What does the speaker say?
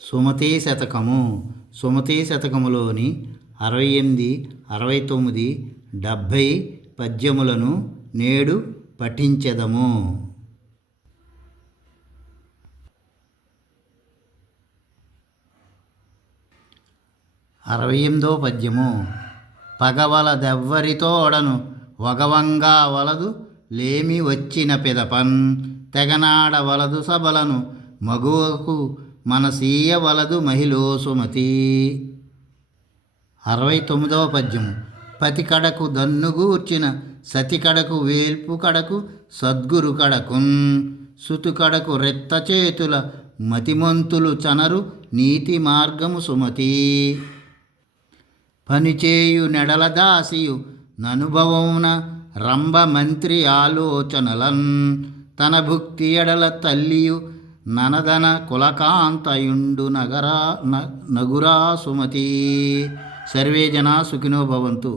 సుమతీ శతకము. సుమతీ శతకములోని 68, 69, 70 పద్యములను నేడు పఠించెదము. 68వ పద్యము. పగవలదెవ్వరితోడను వగవంగా వలదు లేమి వచ్చిన పిదపన్ తెగనాడవలదు సబలను మగువకు మనసీయ వలదు మహిళో సుమతి. 69వ పద్యము. పతి కడకు దన్నుగూర్చిన సతి కడకు వేల్పు కడకు సద్గురు కడకున్ సుతు కడకు రెత్త చేతుల మతిమంతులు చనరు నీతి మార్గము సుమతి. పనిచేయు నెడల దాసియు ననుభవమున రంభ మంత్రి ఆలోచనలన్ తన భుక్తి ఎడల తల్లియు ననదన కులకాంతయుండు నగురా సుమతి. సర్వే జనా సుఖినో భవంతు.